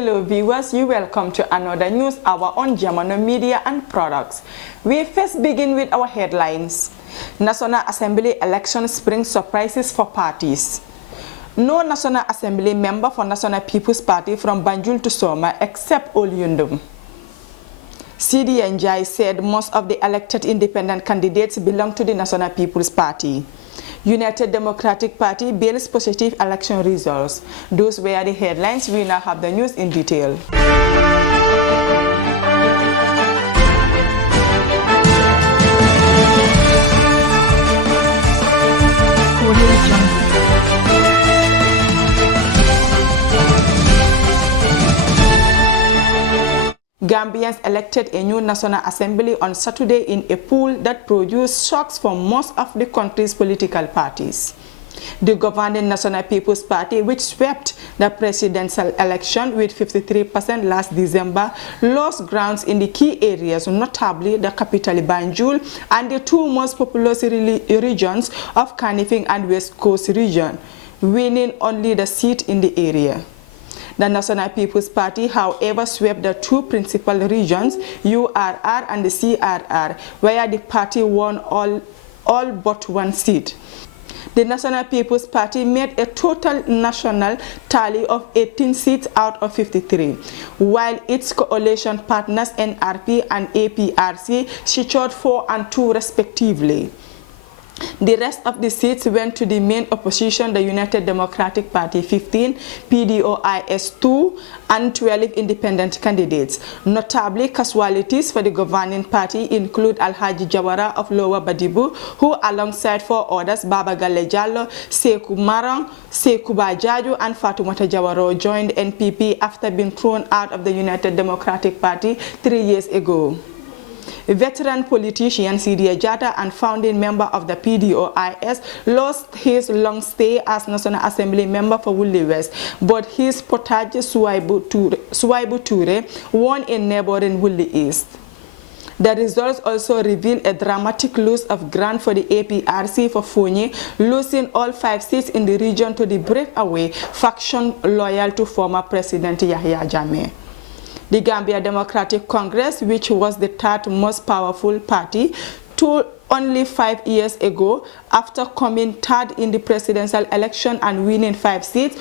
Hello viewers, you welcome to another news hour on Jamano Media and Products. We first begin with our headlines. National Assembly elections bring surprises for parties. No National Assembly member for National People's Party from Banjul to Soma except Olyundum. CDNJ said most of the elected independent candidates belong to the National People's Party. United Democratic Party bails positive election results. Those were the headlines. We now have the news in detail. Gambians elected a new National Assembly on Saturday in a poll that produced shocks for most of the country's political parties. The governing National People's Party, which swept the presidential election with 53% last December, lost grounds in the key areas, notably the capital Banjul and the two most populous regions of Kanifing and West Coast region, winning only the seat in the area. The National People's Party, however, swept the two principal regions, URR and the CRR, where the party won all but one seat. The National People's Party made a total national tally of 18 seats out of 53, while its coalition partners NRP and APRC secured 4 and 2 respectively. The rest of the seats went to the main opposition, the United Democratic Party 15, PDOIS 2, and 12 independent candidates. Notably, casualties for the governing party include Alhaji Jawara of Lower Badibu, who alongside 4 others, Baba Gale Jallo, Sekou Marang, Sekou Bajaju, and Fatoumata Jawaro joined NPP after being thrown out of the United Democratic Party 3 years ago. Veteran politician Sidia Jata and founding member of the PDOIS lost his long stay as National Assembly member for Woolly West, but his potage Suwaibu Ture won in neighboring Woolly East. The results also reveal a dramatic loss of ground for the APRC for Fonyi, losing all 5 seats in the region to the breakaway faction loyal to former President Yahya Jammeh. The Gambia Democratic Congress, which was the third most powerful party, only 5 years ago, after coming third in the presidential election and winning 5 seats,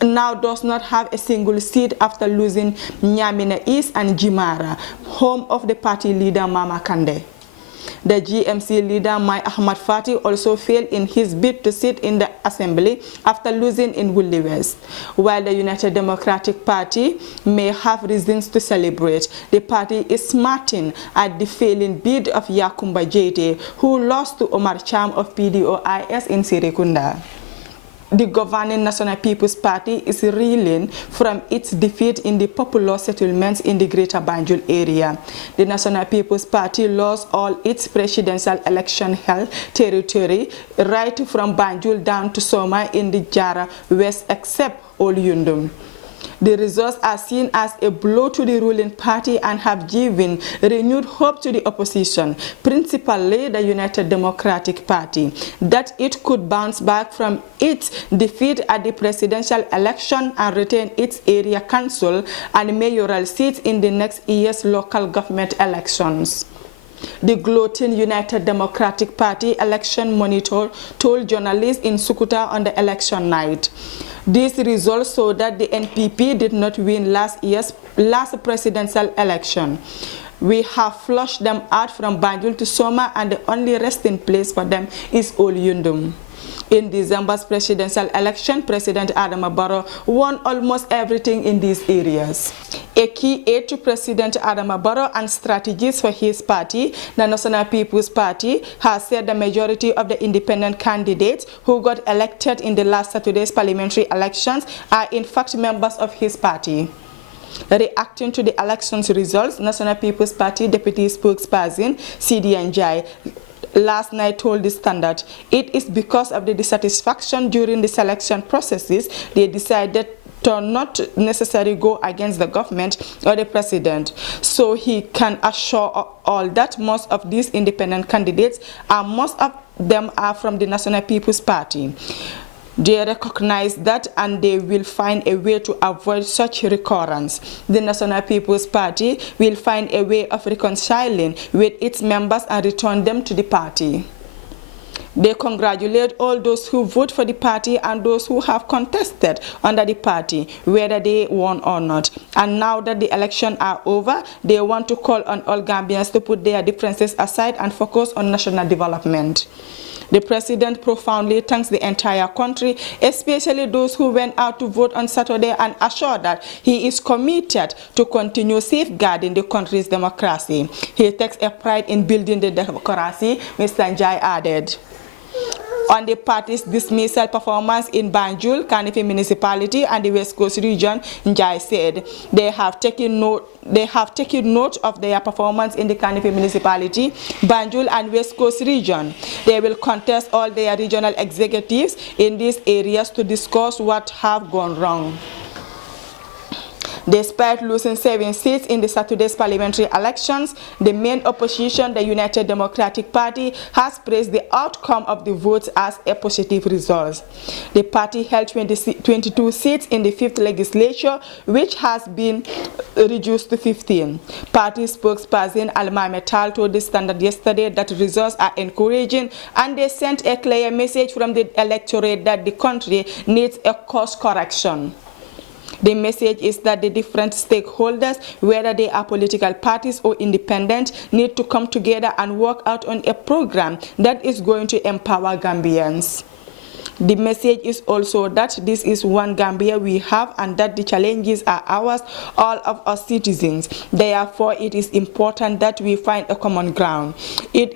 now does not have a single seat after losing Nyamina East and Jimara, home of the party leader Mama Kande. The GMC leader Mai Ahmad Fati also failed in his bid to sit in the assembly after losing in Woolly West. While the United Democratic Party may have reasons to celebrate, the party is smarting at the failing bid of Yakumba Jete, who lost to Omar Cham of PDOIS in Sirikunda. The governing National People's Party is reeling from its defeat in the populous settlements in the Greater Banjul area. The National People's Party lost all its presidential election-held territory, right from Banjul down to Soma in the Jara West, except Olyundum. The results are seen as a blow to the ruling party and have given renewed hope to the opposition, principally the United Democratic Party, that it could bounce back from its defeat at the presidential election and retain its area council and mayoral seats in the next year's local government elections. The gloating United Democratic Party election monitor told journalists in Sukuta on the election night. These results show that the NPP did not win last presidential election. We have flushed them out from Banjul to Soma, and the only resting place for them is Olyundum. In December's presidential election, President Adama Barrow won almost everything in these areas. A key aide to President Adama Barrow and strategist for his party, the National People's Party, has said the majority of the independent candidates who got elected in the last Saturday's parliamentary elections are in fact members of his party. Reacting to the elections results, National People's Party Deputy Spokesperson CDNJ last night told the Standard it is because of the dissatisfaction during the selection processes they decided to not necessarily go against the government or the president. So he can assure all that most of these independent candidates most of them are from the National People's Party. They recognize that and they will find a way to avoid such recurrence. The National People's Party will find a way of reconciling with its members and return them to the party. They congratulate all those who vote for the party and those who have contested under the party, whether they won or not. And now that the elections are over, they want to call on all Gambians to put their differences aside and focus on national development. The president profoundly thanks the entire country, especially those who went out to vote on Saturday, and assured that he is committed to continue safeguarding the country's democracy. He takes a pride in building the democracy, Mr. Njai added. On the party's dismissal performance in Banjul, Kanifi Municipality and the West Coast region, Njai said they have taken note of their performance in the Kanifi Municipality, Banjul and West Coast region. They will contest all their regional executives in these areas to discuss what have gone wrong. Despite losing 7 seats in the Saturday's parliamentary elections, the main opposition, the United Democratic Party, has praised the outcome of the votes as a positive result. The party held 22 seats in the 5th legislature, which has been reduced to 15. Party spokesperson Alma Metal told the Standard yesterday that results are encouraging, and they sent a clear message from the electorate that the country needs a course correction. The message is that the different stakeholders, whether they are political parties or independent, need to come together and work out on a program that is going to empower Gambians. The message is also that this is one Gambia we have and that the challenges are ours, all of us citizens. Therefore, it is important that we find a common ground. It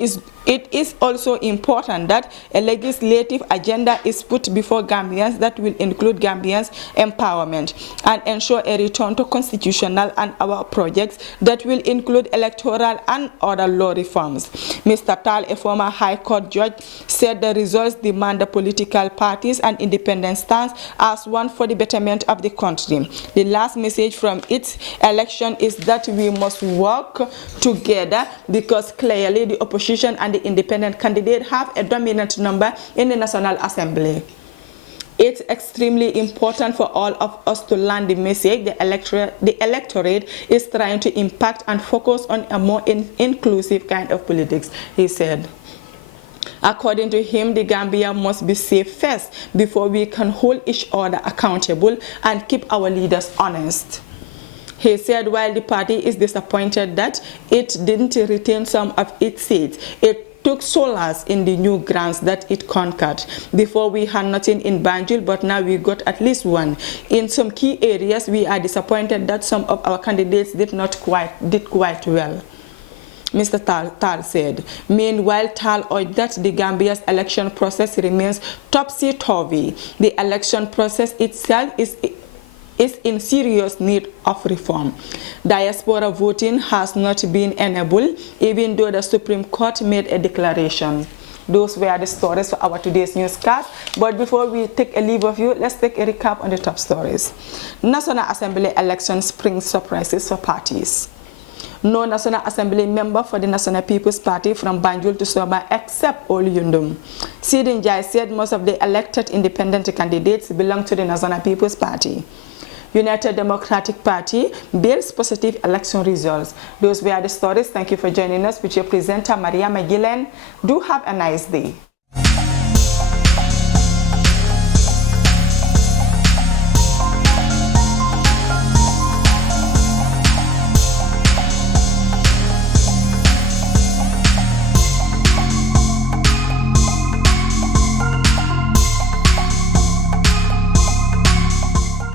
is also important that a legislative agenda is put before Gambians that will include Gambians' empowerment and ensure a return to constitutional and our projects that will include electoral and other law reforms. Mr. Tal, a former High Court judge, said the results demand the political parties and independent stance as one for the betterment of the country. The last message from its election is that we must work together because clearly the opposition and the independent candidate have a dominant number in the National Assembly. It's extremely important for all of us to learn the message the electorate is trying to impact and focus on a more inclusive kind of politics, he said. According to him, the Gambia must be safe first before we can hold each other accountable and keep our leaders honest. He said while the party is disappointed that it didn't retain some of its seats, it took solace in the new grants that it conquered. Before we had nothing in Banjul, but now we got at least one. In some key areas, we are disappointed that some of our candidates did quite well, Mr. Tal said. Meanwhile, Tal urged that the Gambia's election process remains topsy-turvy. The election process itself is in serious need of reform. Diaspora voting has not been enabled, even though the Supreme Court made a declaration. Those were the stories for our today's newscast. But before we take a leave of you, let's take a recap on the top stories. National Assembly elections bring surprises for parties. No National Assembly member for the National People's Party from Banjul to Soma except Oluyundum. Sidin Jai said most of the elected independent candidates belong to the National People's Party. United Democratic Party builds positive election results. Those were the stories. Thank you for joining us with your presenter, Maria McGillen. Do have a nice day.